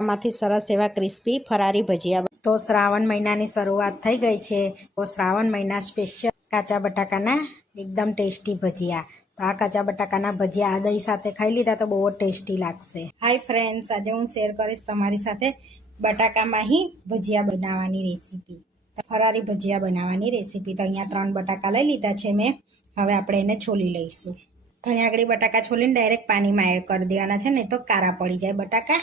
માંથી સરસ એવા ક્રિસ્પી ફરારી ભજીયા. તો શ્રાવણ મહિનાની શરૂઆત થઈ ગઈ છે. તો શ્રાવણ મહિના સ્પેશિયલ કાચા બટાકાના એકદમ ટેસ્ટી ભજીયા. તો આ કાચા બટાકાના ભજીયા આ દહીં સાથે ખાઈ લીધા તો બહુ જ ટેસ્ટી લાગશે. હાય ફ્રેન્ડ્સ, આજે હું શેર કરીશ તમારી સાથે બટાકામાં ભજીયા બનાવવાની રેસીપી, ફરારી ભજીયા બનાવવાની રેસીપી. તો અહીંયા 3 બટાકા લઈ લીધા છે મેં. હવે આપણે એને છોલી લઈશું. તો અહીંયા આગળ બટાકા છોલીને ડાયરેક્ટ પાણીમાં એડ કરી દેવાના છે, નહીં તો કારા પડી જાય બટાકા.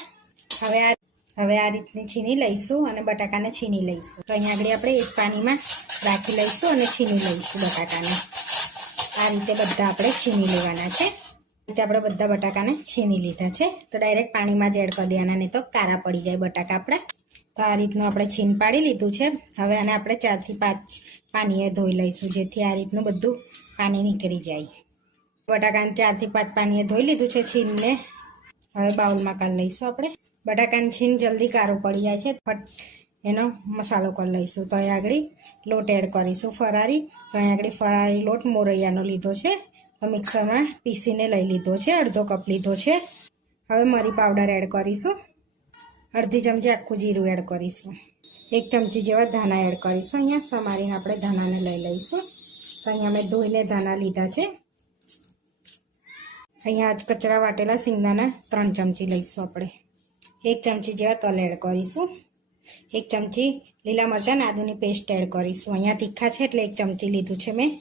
હવે આ રીતની છીની લઈશું અને બટાકાને છીની લઈશું. તો અહીંયા આગળ આપણે એક પાણીમાં રાખી લઈશું અને છીની લઈશું બટાકાને. આ રીતે બધા આપણે છીની લેવાના છે. રીતે આપણે બધા બટાકાને છીની લીધા છે. તો ડાયરેક્ટ પાણીમાં જ એડ કરી દેવાના, નહીં તો કારા પડી જાય બટાકા આપણા. તો આ રીતનું આપણે છીન પાડી લીધું છે. હવે આને આપણે 4 થી 5 પાણીએ ધોઈ લઈશું, જેથી આ રીતનું બધું પાણી નીકળી જાય. બટાકાને 4 થી 5 પાણીએ ધોઈ લીધું છે છીનને. હવે બાઉલમાં કાઢી લઈશું આપણે. બટાકાની છીન જલ્દી કારો પડી જાય છે. એનો મસાલો કરી લઈશું. તો અહીં આગળ લોટ એડ કરીશું ફરારી. તો અહીં આગળ ફરારી લોટ મોરૈયાનો લીધો છે. તો મિક્સરમાં પીસીને લઈ લીધો છે. અડધો કપ લીધો છે. હવે મરી પાવડર એડ કરીશું. અડધી ચમચી આખું જીરું એડ કરીશું. 1 ચમચી જેવા ધાણા એડ કરીશું. અહીંયા સમારીને આપણે ધાણાને લઈ લઈશું. તો અહીંયા મેં ધોઈને ધાણા લીધા છે. અહીંયા જ કચરા વાટેલા સિંગદાણા 3 ચમચી લઈશું આપણે. 1 ચમચી જેવા તલ એડ કરીશું. 1 ચમચી લીલા મરચાં અને આદુની પેસ્ટ એડ કરીશું. અહીંયા તીખા છે એટલે 1 ચમચી લીધું છે મેં.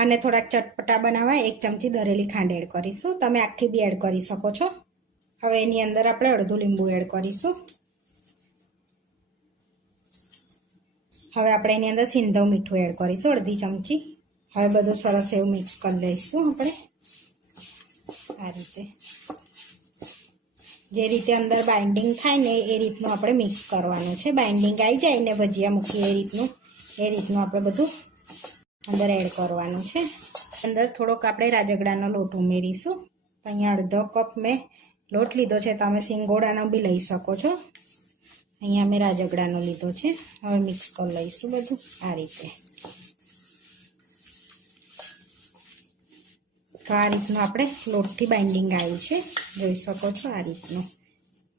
અને થોડાક ચટપટા બનાવવા 1 ચમચી દરેલી ખાંડ એડ કરીશું. તમે આખી બી એડ કરી શકો છો. હવે એની અંદર આપણે અડધું લીંબુ એડ કરીશું. હવે આપણે એની અંદર સિંધવ મીઠું એડ કરીશું, અડધી ચમચી. હવે બધું સરસ એવું મિક્સ કરી લઈશું આપણે. આ રીતે જે રીતે અંદર બાઇન્ડિંગ થાય ને એ રીતનું આપણે મિક્સ કરવાનું છે. બાઇન્ડિંગ આવી જાય ને ભજીયા મૂકીએ એ રીતનું આપણે બધું અંદર એડ કરવાનું છે. અંદર થોડોક આપણે રાજગડાનો લોટ ઉમેરીશું. તો અહીંયા અડધો કપ મેં લોટ લીધો છે. તમે સિંગોડાનો બી લઈ શકો છો. અહીંયા મેં રાજગડાનો લીધો છે. હવે મિક્સ કરી લઈશું બધું આ રીતે. તો આ રીતનું આપણે લોટથી બાઇન્ડિંગ આવ્યું છે, જોઈ શકો છો આ રીતનું.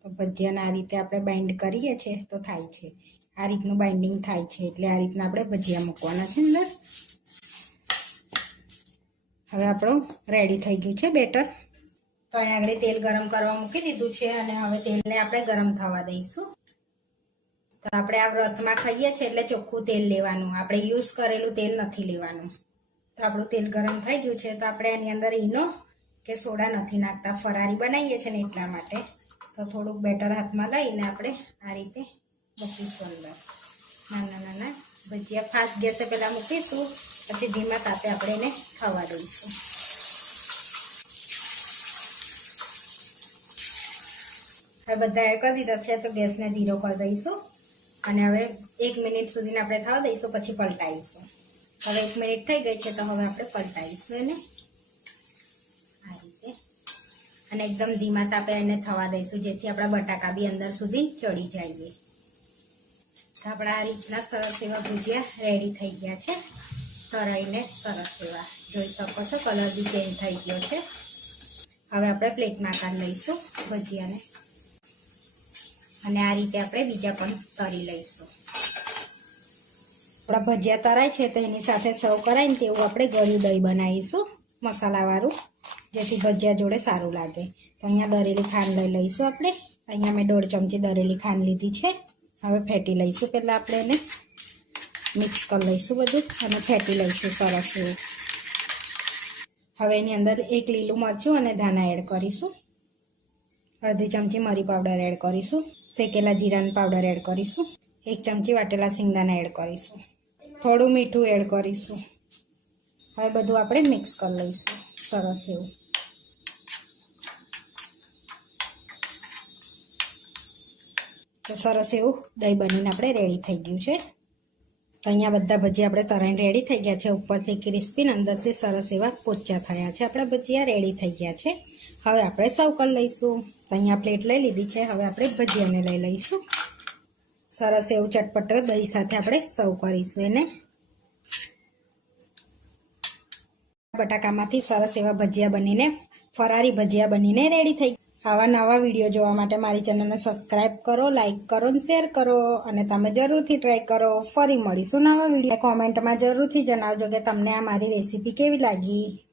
તો ભજીયાને આ રીતે આપણે બાઇન્ડ કરીએ છીએ તો થાય છે. આ રીતનું બાઇન્ડિંગ થાય છે એટલે આ રીતના આપણે ભજીયા મૂકવાના છે અંદર. હવે આપણું રેડી થઈ ગયું છે બેટર. તો અહીંયા આગળ તેલ ગરમ કરવા મૂકી દીધું છે અને હવે તેલને આપણે ગરમ થવા દઈશું. તો આપણે આ વ્રતમાં ખાઈએ છીએ એટલે ચોખ્ખું તેલ લેવાનું, આપણે યુઝ કરેલું તેલ નથી લેવાનું. તો આપણું તેલ ગરમ થઈ ગયું છે. તો આપણે એની અંદર ઈનો કે સોડા નથી નાખતા, ફરારી બનાવીએ છીએ ને એટલા માટે. તો થોડુંક બેટર હાથમાં લઈને આપણે આ રીતે મૂકીશું અંદર. નાના નાના ભજીયા ફાસ્ટ ગેસે પહેલાં મૂકીશું, પછી ધીમા તાપે આપણે એને થવા દઈશું. હવે બધા એડ કરી દીધા છે તો ગેસને ધીરો કરી દઈશું અને હવે 1 મિનિટ સુધીને આપણે થવા દઈશું, પછી પલટાવીશું. હવે 1 મિનિટ થઈ ગઈ છે તો હવે આપણે પલટાવીશું એને આ રીતે અને એકદમ ધીમા તાપે એને થવા દઈશું, જેથી આપણા બટાકા બી અંદર સુધી ચડી જાય. તો આપણા આ રીતના સરસ એવા ભજીયા રેડી થઈ ગયા છે. તરાઈને સરસ એવા જોઈ શકો છો, કલર બી ચેન્જ થઈ ગયો છે. હવે આપણે પ્લેટમાં કાઢી લઈશું ભજીયાને અને આ રીતે આપણે બીજા પણ તરી લઈશું. આપણા ભજીયા તરાય છે તો એની સાથે સર્વ કરાય ને તેવું આપણે ગળ્યું દહીં બનાવીશું મસાલાવાળું, જેથી ભજીયા જોડે સારું લાગે. તો અહીંયા દરેલી ખાંડ લઈ લઈશું આપણે. અહીંયા મેં 1.5 ચમચી દરેલી ખાંડ લીધી છે. હવે ફેટી લઈશું. પહેલાં આપણે એને મિક્સ કરી લઈશું બધું અને ફેટી લઈશું સરસ એવું. હવે એની અંદર 1 લીલું મરચું અને ધાણા એડ કરીશું. અડધી ચમચી મરી પાવડર એડ કરીશું. શેકેલા જીરાનો પાવડર એડ કરીશું. 1 ચમચી વાટેલા સિંગદાણા એડ કરીશું. થોડું મીઠું એડ કરીશું. હવે બધું આપણે મિક્સ કરી લઈશું સરસ એવું. તો સરસ એવું દહીં બનીને આપણે રેડી થઈ ગયું છે. તો અહીંયા બધા ભજીયા આપણે તરાઈને રેડી થઈ ગયા છે. ઉપરથી ક્રિસ્પી અંદરથી સરસ એવા પોચા થયા છે. આપણા ભજીયા રેડી થઈ ગયા છે. હવે આપણે સર્વ કરી લઈશું. તો અહીંયા પ્લેટ લઈ લીધી છે. હવે આપણે ભજીયાને લઈ લઈશું. સરસ એવું ચટપટો દહીં સાથે આપણે સર્વ કરીશું એને. બટાકામાંથી સરસ એવા ભજીયા બનીને ફરારી ભજીયા બનીને રેડી થઈ આવા નવા વિડીયો જોવા માટે મારી ચેનલને સબસ્ક્રાઈબ કરો, લાઈક કરો અને શેર કરો અને તમે જરૂરથી ટ્રાય કરો. ફરી મળીશું નવા વિડીયો. કોમેન્ટમાં જરૂરથી જણાવજો કે તમને આ મારી રેસીપી કેવી લાગી.